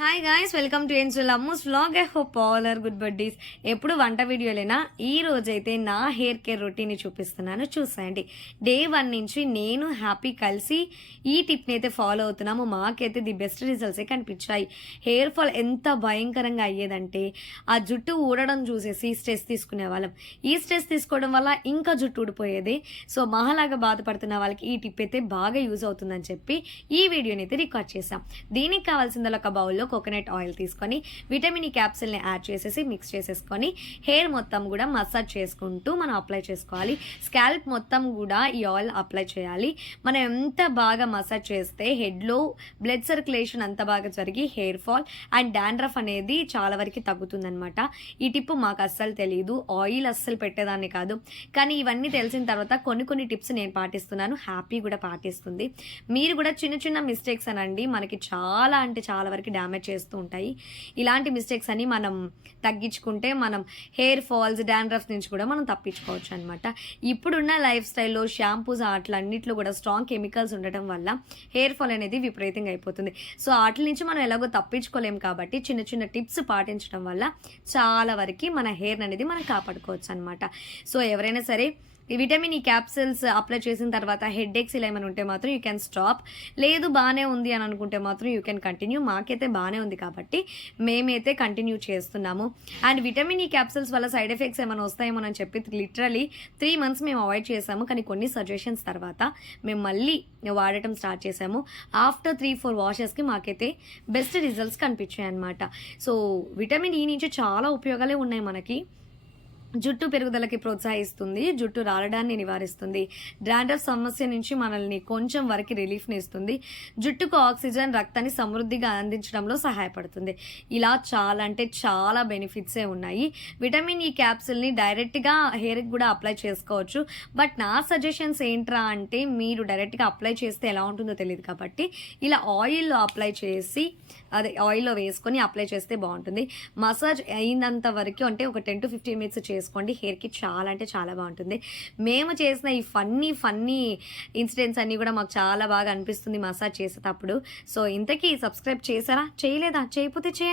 Hi guys, welcome to ఎన్సుల్ అమ్మూస్ vlog. I hope all are good buddies. ఎప్పుడు వంట వీడియోలేనా? ఈ రోజైతే నా హెయిర్ కేర్ రొటీన్ని చూపిస్తున్నాను, చూసేయండి. డే 1 నుంచి నేను హ్యాపీ కలిసి ఈ టిప్ని అయితే ఫాలో అవుతున్నాము. మాకైతే ది బెస్ట్ రిజల్ట్సే కనిపించాయి. హెయిర్ ఫాల్ ఎంత భయంకరంగా అయ్యేదంటే ఆ జుట్టు ఊడడం చూసేసి స్ట్రెస్ తీసుకునే వాళ్ళం. ఈ స్ట్రెస్ తీసుకోవడం వల్ల ఇంకా జుట్టు ఊడిపోయేది. సో మహాలాగా బాధపడుతున్న వాళ్ళకి ఈ టిప్ అయితే బాగా యూజ్ అవుతుందని చెప్పి ఈ వీడియోని అయితే రికార్డ్ చేశాం. దీనికి కావాల్సిందల్లా ఒక బౌల్లో కోకోనట్ ఆయిల్ తీసుకొని విటమిన్ ఈ క్యాప్సిల్ని యాడ్ చేసేసి మిక్స్ చేసేసుకొని హెయిర్ మొత్తం కూడా మసాజ్ చేసుకుంటూ మనం అప్లై చేసుకోవాలి. స్కాల్ప్ మొత్తం కూడా ఈ ఆయిల్ అప్లై చేయాలి. మనం ఎంత బాగా మసాజ్ చేస్తే హెడ్లో బ్లడ్ సర్క్యులేషన్ అంత బాగా జరిగి హెయిర్ ఫాల్ అండ్ డాండ్రఫ్ అనేది చాలా వరకు తగ్గుతుందనమాట. ఈ టిప్ మాకు అస్సలు తెలియదు, ఆయిల్ అస్సలు పెట్టేదాన్ని కాదు. కానీ ఇవన్నీ తెలిసిన తర్వాత కొన్ని టిప్స్ నేను పాటిస్తున్నాను, హ్యాపీ కూడా పాటిస్తుంది. మీరు కూడా చిన్న చిన్న మిస్టేక్స్ అనండి మనకి చాలా అంటే చాలా వరకు డ్యామేజ్ చేస్తూ ఉంటాయి. ఇలాంటి మిస్టేక్స్ అని మనం తగ్గించుకుంటే మనం హెయిర్ ఫాల్స్ డాండ్రఫ్ నుంచి కూడా మనం తప్పించుకోవచ్చు అనమాట. ఇప్పుడున్న లైఫ్ స్టైల్లో షాంపూస్ అట్లన్నిట్లో కూడా స్ట్రాంగ్ కెమికల్స్ ఉండటం వల్ల హెయిర్ ఫాల్ అనేది విపరీతంగా అయిపోతుంది. సో వాటి నుంచి మనం ఎలాగో తప్పించుకోలేం కాబట్టి చిన్న చిన్న టిప్స్ పాటించడం వల్ల చాలా వరకు మన హెయిర్ అనేది మనం కాపాడుకోవచ్చు అనమాట. సో ఎవరైనా సరే ఈ విటమిన్ ఈ క్యాప్సిల్స్ అప్లై చేసిన తర్వాత హెడ్ ఏక్స్ ఇలా ఏమైనా ఉంటే మాత్రం యూ క్యాన్ స్టాప్. లేదు బాగానే ఉంది అని అనుకుంటే మాత్రం యూ క్యాన్ కంటిన్యూ. మాకైతే బాగానే ఉంది కాబట్టి మేమైతే కంటిన్యూ చేస్తున్నాము. అండ్ విటమిన్ ఈ క్యాప్సిల్స్ వల్ల సైడ్ ఎఫెక్ట్స్ ఏమైనా వస్తాయేమో అని చెప్పి లిటరలీ 3 months మేము అవాయిడ్ చేసాము. కానీ కొన్ని సజెషన్స్ తర్వాత మేము మళ్ళీ వాడటం స్టార్ట్ చేసాము. ఆఫ్టర్ 3-4 వాషెస్కి మాకైతే బెస్ట్ రిజల్ట్స్ కనిపించాయి అనమాట. సో విటమిన్ ఈ నుంచి చాలా ఉపయోగాలే ఉన్నాయి మనకి. జుట్టు పెరుగుదలకి ప్రోత్సహిస్తుంది, జుట్టు రాలడాన్ని నివారిస్తుంది, డాండ్రఫ్ సమస్య నుంచి మనల్ని కొంచెం వరకు రిలీఫ్ని ఇస్తుంది, జుట్టుకు ఆక్సిజన్ రక్తాన్ని సమృద్ధిగా అందించడంలో సహాయపడుతుంది. ఇలా చాలా అంటే చాలా బెనిఫిట్సే ఉన్నాయి. విటమిన్ ఈ క్యాప్సిల్ని డైరెక్ట్గా హెయిర్కి కూడా అప్లై చేసుకోవచ్చు. బట్ నా సజెషన్స్ ఏంట్రా అంటే మీరు డైరెక్ట్గా అప్లై చేస్తే ఎలా ఉంటుందో తెలియదు కాబట్టి ఇలా ఆయిల్లో అప్లై చేసి ఆయిల్లో వేసుకొని అప్లై చేస్తే బాగుంటుంది. మసాజ్ అయినంత వరకు అంటే ఒక 10 to 15 minutes చేసుకోండి. హెయిర్కి చాలా అంటే చాలా బాగుంటుంది. మేము చేసిన ఈ ఫన్నీ ఇన్సిడెంట్స్ అన్నీ కూడా మాకు చాలా బాగా అనిపిస్తుంది మసాజ్ చేసేటప్పుడు. సో ఇంతకీ సబ్స్క్రైబ్ చేశారా? చేయలేదా? చేయకపోతే చేయండి.